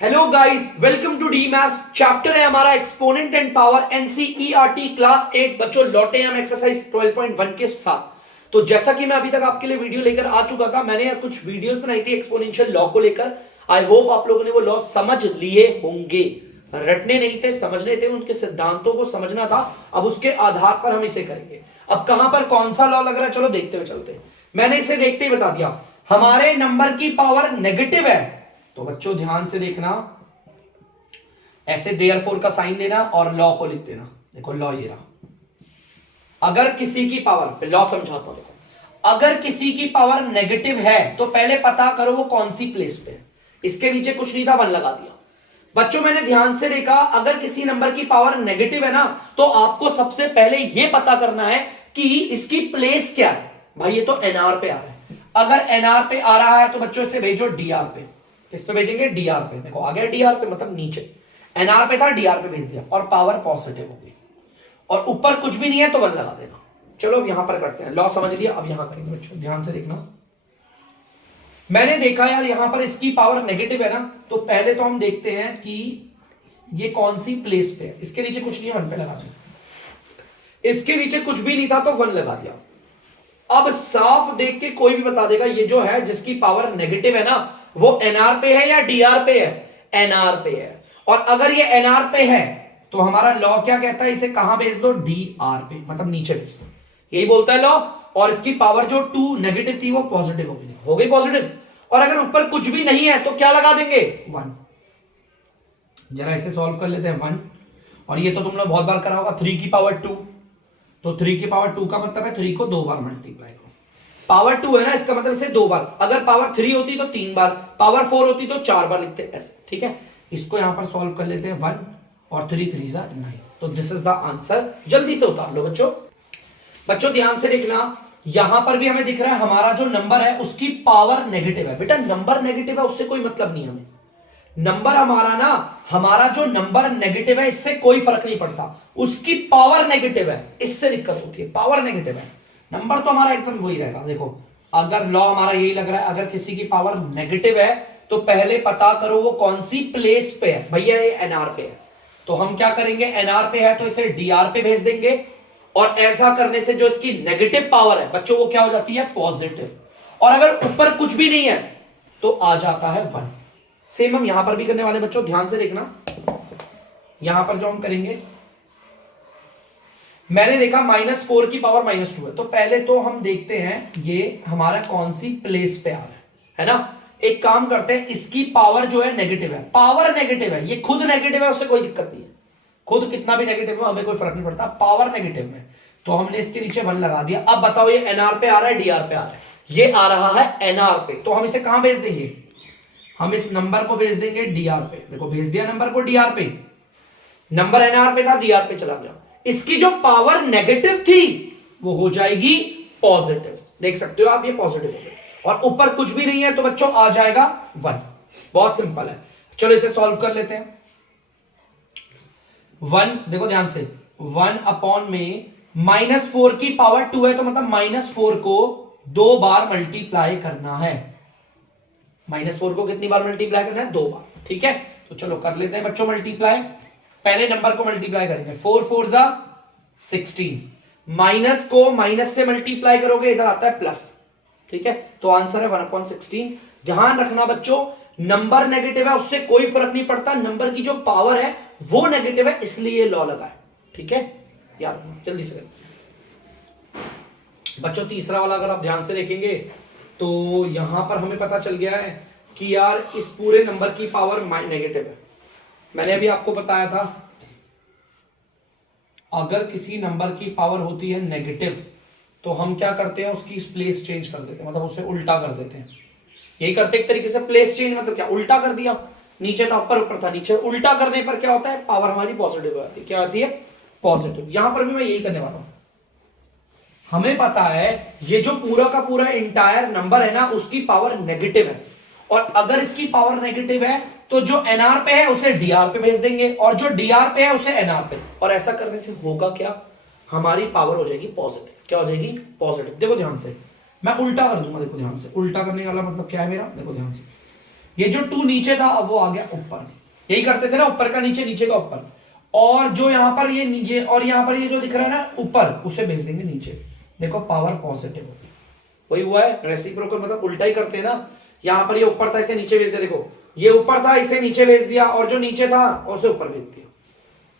Hello guys, welcome to the maths. Chapter है हमारा exponent and power, NCERT class 8। बच्चों लौटे हम एक्सरसाइज 12.1 के साथ। तो जैसा कि मैं अभी तक आपके लिए वीडियो लेकर आ चुका था, मैंने कुछ वीडियोस बनाई थी एक्सपोनेंशियल लॉ को लेकर। आई होप आप लोगों ने वो लॉ समझ लिए होंगे। रटने नहीं थे, समझने थे, उनके सिद्धांतों को समझना था। अब उसके आधार पर हम इसे करेंगे। अब कहां पर कौन सा लॉ लग रहा है, चलो देखते हुए चलते हैं। मैंने इसे देखते ही बता दिया, हमारे नंबर की पावर नेगेटिव है। तो बच्चों ध्यान से देखना, ऐसे देयरफॉर का साइन देना और लॉ को लिख देना। देखो लॉ ये रहा। अगर किसी की पावर, लॉ समझाता हूं, देखो अगर किसी की पावर नेगेटिव है तो पहले पता करो वो कौन सी प्लेस पे है। इसके नीचे कुछ नहीं था, 1 लगा दिया। बच्चों मैंने ध्यान से देखा, अगर किसी नंबर की पावर नेगेटिव है ना, तो आपको सबसे पहले यह पता करना है कि इसकी प्लेस क्या है। भाई ये तो एनआर पे आ रहा है। अगर एनआर पे आ रहा है तो बच्चों इसे भेजो डीआर पे। किस पे भेजेंगे? डीआर पे। देखो आ गया डीआर पे, मतलब नीचे एनआर पे था, डीआर पे भेज दिया और पावर पॉजिटिव हो गई। और ऊपर कुछ भी नहीं है तो 1 लगा देना। चलो अब यहां पर करते हैं, लॉ समझ लिया, अब यहां करेंगे। बच्चों ध्यान से देखना, मैंने देखा यार यहां पर इसकी पावर नेगेटिव है ना, तो पहले तो हम देखते हैं कि ये कौन सी प्लेस पे है। इसके नीचे कुछ नहीं है, 1 पे लगा दिया। इसके नीचे कुछ भी नहीं था तो 1 लगा दिया। अब साफ देख के कोई भी बता देगा ये जो है जिसकी पावर नेगेटिव है ना, वो एनआर पे है या डीआर पे है? एनआर पे है। और अगर ये एनआर पे है तो हमारा लॉ क्या कहता है, इसे कहां भेज दो? डीआर पे, मतलब नीचे भेज दो। यही बोलता है लॉ। और इसकी पावर जो 2 नेगेटिव थी वो पॉजिटिव हो गई पॉजिटिव। और अगर ऊपर कुछ भी नहीं है तो क्या लगा देंगे? 1। जरा इसे सॉल्व कर लेते हैं। 1 और ये तो तुम लोग बहुत बार करा होगा, 3 की पावर 2। तो 3 की पावर 2 का मतलब है 3 को 2 बार मल्टीप्लाई करो। पावर 2 है ना, इसका मतलब इसे 2 बार। अगर पावर 3 होती तो 3 बार, पावर 4 होती तो 4 बार लिखते ऐसे। ठीक है, इसको यहां पर सॉल्व कर लेते हैं। 1 और 3 3 9। तो दिस इज द आंसर। जल्दी से उतार लो बच्चों। बच्चों ध्यान से देखना, यहां पर भी हमें दिख रहा है हमारा जो नंबर है उसकी पावर नेगेटिव है। बेटा नंबर नेगेटिव है उससे कोई मतलब नहीं हमें। नंबर हमारा ना, हमारा जो नंबर नेगेटिव है इससे कोई फर्क नहीं पड़ता। उसकी पावर नेगेटिव है, इससे दिक्कत होती है। पावर नेगेटिव है, नंबर तो हमारा एकदम वही रहेगा। देखो अगर लॉ हमारा यही लग रहा है, अगर किसी की पावर नेगेटिव है तो पहले पता करो वो कौन सी प्लेस पे है। भैया ये एनआर पे है, तो हम क्या करेंगे? एनआर पे है तो इसे डीआर पे भेज देंगे। और ऐसा करने से जो इसकी नेगेटिव पावर है बच्चों वो क्या हो जाती है? पॉजिटिव। और अगर ऊपर कुछ भी नहीं है तो आ जाता है 1। सेम हम यहां पर भी करने वाले। बच्चों ध्यान से देखना, यहां पर जो हम करेंगे, मैंने देखा -4 की पावर -2 है, तो पहले तो हम देखते हैं ये हमारा कौन सी प्लेस पे आ रहा है ना। एक काम करते हैं, इसकी पावर जो है नेगेटिव है, पावर नेगेटिव है, ये खुद नेगेटिव है, उससे कोई दिक्कत नहीं है। खुद कितना भी नेगेटिव हो हमें कोई फर्क नहीं पड़ता, पावर नेगेटिव में। तो हमने इसके नीचे 1 लगा दिया। अब बताओ ये एनआर पे आ रहा है, डीआर पे आ रहा है? ये आ रहा है एनआर पे, तो हम इसे कहां भेज देंगे? हम इस नंबर को भेज देंगे डीआर पे। देखो भेज दिया नंबर को डीआर पे। नंबर एनआर पे था, डीआर पे चला गया। इसकी जो पावर नेगेटिव थी वो हो जाएगी पॉजिटिव। देख सकते हो आप, ये पॉजिटिव हो गई। और ऊपर कुछ भी नहीं है तो बच्चों आ जाएगा 1। बहुत सिंपल है। चलो इसे सॉल्व कर लेते हैं। 1 देखो ध्यान से, 1 अपॉन में -4 की पावर 2 है, तो मतलब -4 को 2 बार मल्टीप्लाई करना है। -4 को कितनी बार मल्टीप्लाई करना है? 2 बार। ठीक है, तो चलो कर लेते हैं बच्चों मल्टीप्लाई। पहले नंबर को मल्टीप्लाई करेंगे, 4 4 जा 16। माइनस को माइनस से मल्टीप्लाई करोगे, इधर आता है प्लस। ठीक है, तो आंसर है 1/16। ध्यान रखना बच्चों, नंबर नेगेटिव है उससे कोई फर्क नहीं पड़ता, नंबर की जो पावर है वो नेगेटिव है, इसलिए लॉ लगा है। ठीक है, याद जल्दी से बच्चों। तीसरा वाला अगर आप ध्यान से देखेंगे तो यहां पर हमें पता चल गया है कि यार इस पूरे नंबर की पावर नेगेटिव है। मैंने अभी आपको बताया था, अगर किसी नंबर की पावर होती है नेगेटिव तो हम क्या करते हैं? उसकी प्लेस चेंज कर देते हैं, मतलब उसे उल्टा कर देते हैं। यही करते एक तरीके से, प्लेस चेंज मतलब क्या? उल्टा कर दिया। नीचे था ऊपर, ऊपर था नीचे। उल्टा करने पर क्या होता है? पावर हमारी पॉजिटिव हो जाती है। क्या आती है? पॉजिटिव। यहां पर भी मैं यही करने वाला हूं। हमें पता है ये जो पूरा का पूरा इंटायर नंबर है ना, उसकी पावर नेगेटिव है। और अगर इसकी पावर नेगेटिव है तो जो एनआर पे है उसे डीआर पे भेज देंगे, और जो डीआर पे है उसे एनआर पे। और ऐसा करने से होगा क्या? हमारी पावर हो जाएगी पॉजिटिव। क्या हो जाएगी? पॉजिटिव। देखो ध्यान से, मैं उल्टा कर दूंगा। देखो ध्यान से, उल्टा करने वाला मतलब क्या है मेरा? देखो ध्यान से, ये जो 2 नीचे था अब वो आ गया ऊपर, यही करते थे ना, ऊपर का नीचे, नीचे का ऊपर, और जो यहां पर ये और यहां पर ये जो दिख रहा है ना ऊपर, उसे भेज देंगे नीचे। देखो पावर पॉजिटिव, वही हुआ है रेसिप्रोकल, मतलब उल्टा ही करते हैं ना। यहां पर ये ऊपर था इसे नीचे भेज दिया, देखो ये ऊपर था इसे नीचे भेज दिया, और जो नीचे था उसे ऊपर भेज दिया।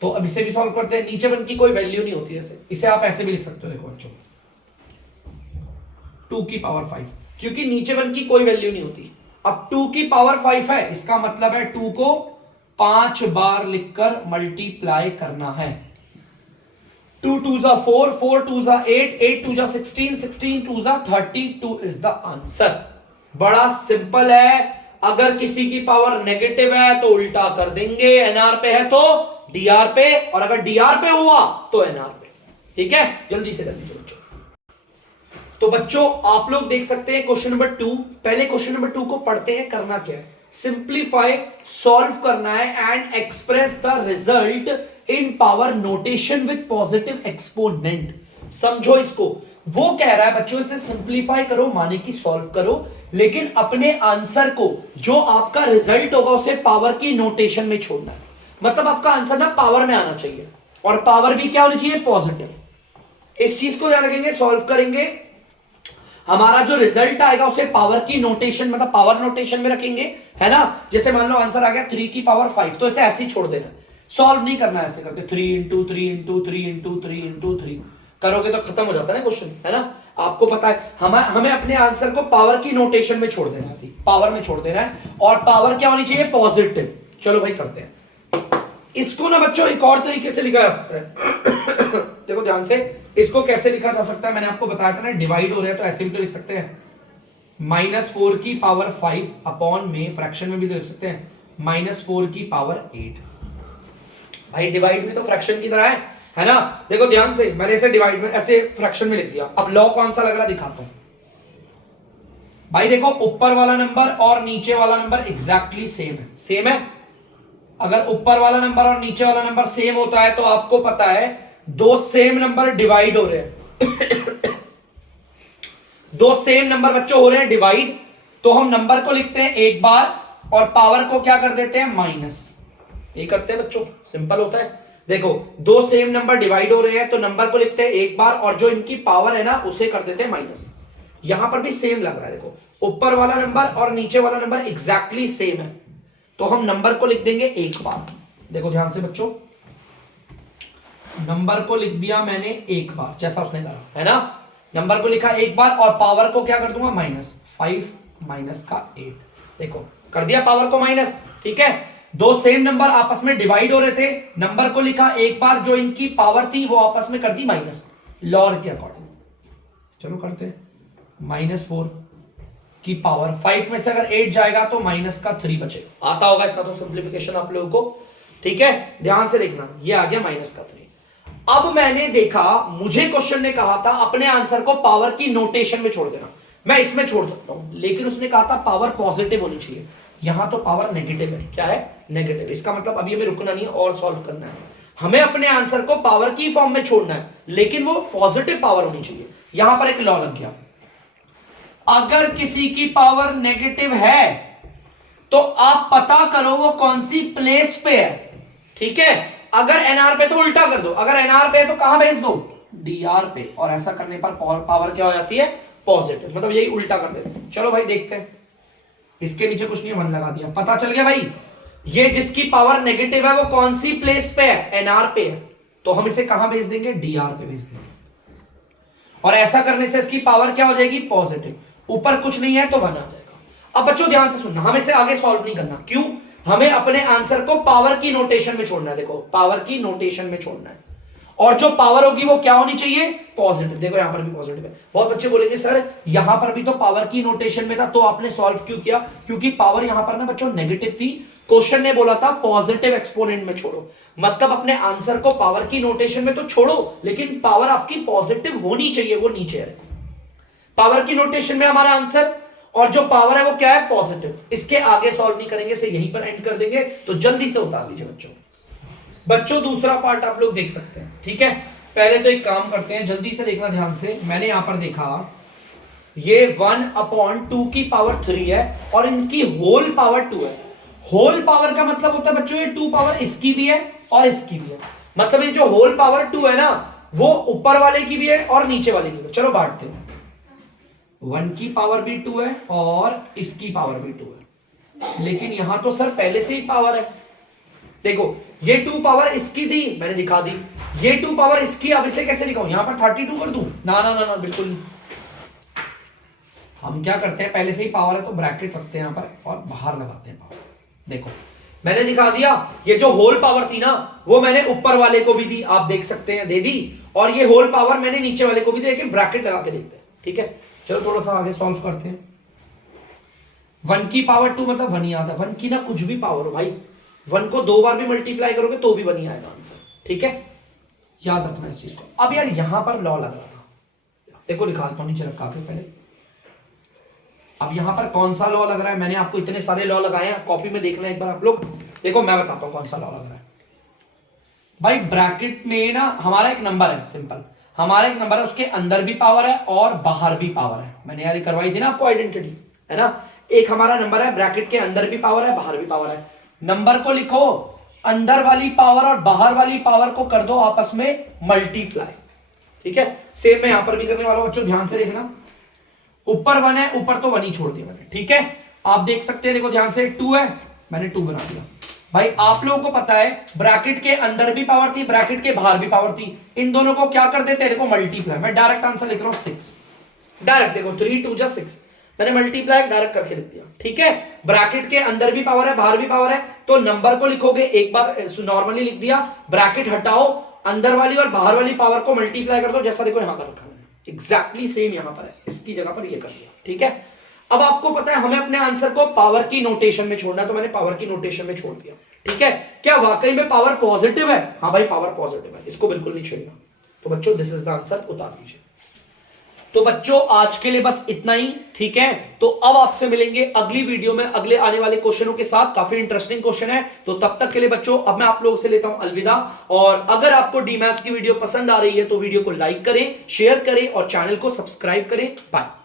तो अब इसे भी सॉल्व करते हैं। नीचे वन की कोई वैल्यू नहीं होती ऐसे, इसे आप ऐसे भी लिख सकते हो, देखो बच्चों 2 की पावर 5, क्योंकि नीचे वन की कोई वैल्यू नहीं होती। अब 2 की पावर 5 है, इसका मतलब है 2 को 5 बार लिखकर मल्टीप्लाई करना है। 2 2 जा 4, 4 2 जा 8, 8 2 जा 16, 16 2 जा 32 इज द आंसर। बड़ा सिंपल है। अगर किसी की पावर नेगेटिव है तो उल्टा कर देंगे, एनआर पे है तो डीआर पे, और अगर डीआर पे हुआ तो एनआर पे। ठीक है, जल्दी से कर लीजिए बच्चों। तो बच्चों आप लोग देख सकते हैं क्वेश्चन नंबर 2। पहले क्वेश्चन नंबर 2 को पढ़ते हैं। करना क्या है, सिंप्लीफाई, सॉल्व करना है and express the result in power notation with positive exponent. समझो इसको, वो कह रहा है बच्चों इसे सिंप्लीफाई करो, माने कि सॉल्व करो, लेकिन अपने आंसर को जो आपका रिजल्ट होगा उसे पावर की नोटेशन में छोड़ना है। मतलब आपका आंसर ना पावर में आना चाहिए, और पावर भी क्या होनी चाहिए, पॉजिटिव। इस चीज को ध्यान रखेंगे, सॉल्व करेंगे, हमारा जो रिजल्ट आएगा उसे पावर की नोटेशन, मतलब पावर नोटेशन में रखेंगे, है ना। जैसे मान लो आंसर आ गया 3 की पावर 5, तो इसे ऐसे ही छोड़ देना, सॉल्व नहीं करना ऐसे करके 3 इंटू 3 इंटू 3 इंटू 3 इंटू 3 करोगे तो खत्म हो जाता है ना क्वेश्चन, है ना। आपको पता है हमें अपने आंसर को पावर की नोटेशन में छोड़ देना है, पावर में छोड़ देना है, और पावर क्या होनी चाहिए, पॉजिटिव। चलो भाई करते हैं इसको ना बच्चों, एक और तरीके से लिखा जा सकता है। देखो ध्यान से, इसको कैसे लिखा जा सकता है, मैंने आपको बताया था ना, डिवाइड हो रहे हैं तो ऐसे भी तो लिख सकते हैं, -4 की पावर 5 अपॉन में, फ्रैक्शन में भी तो लिख सकते हैं -4 की पावर 8। भाई डिवाइड भी तो फ्रैक्शन की तरह है ना। देखो ध्यान से, मैंने इसे डिवाइड में, ऐसे फ्रैक्शन में लिख दिया। अब लॉ कौन सा लग रहा दिखाता हूं भाई। देखो ऊपर वाला नंबर और नीचे वाला नंबर एग्जैक्टली सेम है, सेम है। अगर ऊपर वाला नंबर और नीचे वाला नंबर सेम होता है तो आपको पता है दो सेम नंबर डिवाइड हो रहे हैं। दो सेम नंबर बच्चों हो रहे हैं डिवाइड, तो हम नंबर को लिखते हैं एक बार और पावर को क्या कर देते हैं, माइनस। ये करते हैं बच्चों, सिंपल होता है। देखो दो सेम नंबर डिवाइड हो रहे हैं तो नंबर को लिखते हैं एक बार, और जो इनकी पावर है ना उसे कर देते हैं माइनस। यहां पर भी सेम लग रहा है, देखो ऊपर वाला नंबर और नीचे वाला नंबर एग्जैक्टली सेम है, तो हम नंबर को लिख देंगे एक बार। देखो ध्यान से बच्चों, नंबर को लिख दिया मैंने एक बार, जैसा उसने करा है ना। नंबर को लिखा एक बार और पावर को क्या कर दूंगा, -5 माइनस का 8। देखो कर दिया पावर को माइनस, ठीक है। दो सेम नंबर आपस में डिवाइड हो रहे थे, नंबर को लिखा एक बार, जो इनकी पावर थी वो आपस में कर दी माइनस, लॉ के अकॉर्डिंग। चलो करते हैं, -4 की पावर 5 में से अगर 8 जाएगा तो -3 बचेगा। आता होगा इतना तो सिंप्लीफिकेशन आप लोगों को, ठीक है। ध्यान से देखना, ये आ गया -3। अब मैंने देखा, मुझे क्वेश्चन ने कहा था अपने आंसर को पावर की नोटेशन में छोड़ देना, मैं इसमें छोड़ सकता हूं, लेकिन उसने कहा था पावर पॉजिटिव होनी चाहिए। यहां तो पावर नेगेटिव है, क्या है, नेगेटिव। इसका मतलब अभी हमें रुकना नहीं है और सॉल्व करना है। हमें अपने आंसर को पावर की फॉर्म में छोड़ना है, लेकिन वो पॉजिटिव पावर होनी चाहिए। यहां पर एक लॉ लग गया, अगर किसी की पावर नेगेटिव है तो आप पता करो वो कौन सी प्लेस पे है, ठीक है। अगर एनआर पे तो उल्टा कर दो, अगर एनआर पे है तो कहां भेज दो, डीआर पे, और ऐसा करने पर पावर क्या हो जाती है, पॉजिटिव। मतलब यही उल्टा कर देते। चलो भाई देखते हैं, इसके नीचे कुछ नहीं, 1 लगा दिया, पता चल गया भाई ये जिसकी पावर नेगेटिव है वो कौन सी प्लेस पे है, एनआर पे है, तो हम इसे कहां भेज देंगे, डीआर पे भेज देंगे, और ऐसा करने से इसकी पावर क्या हो जाएगी, पॉजिटिव। ऊपर कुछ नहीं है तो 1 आ जाएगा। अब बच्चों ध्यान से सुनना, हमें इसे आगे सॉल्व नहीं करना, क्यों, हमें अपने आंसर को पावर की नोटेशन में छोड़ना है। देखो पावर की नोटेशन में छोड़ना है, और जो पावर होगी वो क्या होनी चाहिए, पॉजिटिव। देखो यहां पर भी पॉजिटिव है। बहुत बच्चे बोलेंगे सर यहां पर भी तो पावर की नोटेशन में था, तो आपने सॉल्व क्यों किया, क्योंकि पावर यहां पर ना बच्चों नेगेटिव थी, क्वेश्चन ने बोला था पॉजिटिव एक्सपोनेंट में छोड़ो। मतलब अपने आंसर को पावर की नोटेशन में तो छोड़ो, लेकिन पावर आपकी पॉजिटिव होनी चाहिए, वो नीचे है। पावर की नोटेशन में हमारा आंसर, और जो पावर है वो क्या है, पॉजिटिव। इसके आगे सॉल्व नहीं करेंगे, इसे यहीं पर एंड कर देंगे। तो जल्दी से उतार लीजिए बच्चों दूसरा पार्ट आप लोग देख सकते हैं, ठीक है। पहले तो एक काम करते हैं, जल्दी से देखना ध्यान से। मैंने यहां पर देखा ये 1/2 की पावर 3 है और इनकी होल पावर 2 है। होल पावर का मतलब होता है बच्चों ये 2 पावर इसकी भी है और इसकी भी है, मतलब ये जो होल पावर 2 है ना वो ऊपर वाले की भी है और नीचे वाले की भी। चलो बांटते हैं, 1 की पावर भी 2 है और इसकी पावर भी 2 है, लेकिन यहां तो सर पहले से ही पावर है। देखो ये 2 पावर इसकी थी, मैंने दिखा दी, ये 2 पावर इसकी, अब इसे कैसे लिखाऊं, यहां पर 32 कर दूं? ना ना ना ना, बिल्कुल नहीं। हम क्या करते हैं, पहले से ही पावर है तो ब्रैकेट रखते हैं यहां पर और बाहर लगाते हैं पावर। देखो मैंने दिखा दिया, ये जो होल पावर थी ना वो मैंने ऊपर वाले को भी दी, आप देख सकते हैं दे दी, और ये होल पावर मैंने नीचे वाले को भी दी, लेकिन ब्रैकेट लगा के देखते हैं। ठीक है, चलो थोड़ा सा आगे सॉल्व करते हैं। 1 की पावर 2 मतलब 1 ही आता है। 1 की ना कुछ भी पावर हो भाई, 1 को 2 बार भी मल्टीप्लाई करोगे तो भी 1 ही आएगा आंसर। ठीक है, याद रखना इस चीज को। अब यार यहां पर लॉ लग रहा था, देखो निकालता हूं नीचे रखा के पहले। अब यहां पर कौन सा लॉ लग रहा है, मैंने आपको इतने सारे लॉ लगाए हैं, कॉपी में देखना एक बार आप लोग। देखो मैं बताता हूं कौन सा लॉ लग रहा है भाई। ब्रैकेट में ना हमारा एक नंबर है, सिंपल हमारा एक नंबर है, उसके अंदर भी पावर है और बाहर भी पावर है। मैंने यार करवाई थी ना आपको आइडेंटिटी, है ना। एक हमारा नंबर है, ब्रैकेट के अंदर भी पावर है बाहर भी पावर है। नंबर को लिखो, अंदर वाली पावर और बाहर वाली पावर को कर दो आपस में मल्टीप्लाई। ठीक है, सेम मैं यहां पर भी करने वाला हूं बच्चों, ध्यान से देखना। ऊपर 1 है, ऊपर तो 1 ही छोड़ दिया मैंने। ठीक है, आप देख सकते हैं, देखो ध्यान से, 2 है, मैंने 2 बना दिया। भाई आप लोगों को पता है ब्रैकेट के अंदर भी पावर थी, ब्रैकेट के बाहर भी पावर थी, इन दोनों को क्या कर देते हैं, देखो मल्टीप्लाई। मैं डायरेक्ट आंसर लिख रहा हूं 6, डायरेक्ट देखो 3 2 just 6, मैंने मल्टीप्लाई डायरेक्ट करके लिख दिया। ठीक है, ब्रैकेट के अंदर भी पावर है बाहर भी पावर है, तो नंबर को लिखोगे एक बार नॉर्मली लिख दिया, ब्रैकेट हटाओ, अंदर वाली और बाहर वाली पावर को मल्टीप्लाई कर दो, जैसा देखो यहां पर रखा मैंने, एग्जैक्टली सेम यहां पर है, इसकी जगह पर ये कर दिया। ठीक है, अब आपको पता है हमें अपने आंसर को पावर की नोटेशन में छोड़ना है, तो मैंने पावर की नोटेशन में छोड़ दिया। ठीक है, क्या वाकई में पावर पॉजिटिव है? हाँ भाई पावर पॉजिटिव है, इसको बिल्कुल नहीं छेड़ना। तो बच्चों दिस इज द आंसर, उतार दीजिए। तो बच्चों आज के लिए बस इतना ही। ठीक है, तो अब आपसे मिलेंगे अगली वीडियो में अगले आने वाले क्वेश्चनों के साथ। काफी इंटरेस्टिंग क्वेश्चन है, तो तब तक के लिए बच्चों अब मैं आप लोगों से लेता हूं अलविदा। और अगर आपको डीमैथ्स की वीडियो पसंद आ रही है तो वीडियो को लाइक करें, शेयर करें और चैनल को सब्सक्राइब करें। बाय।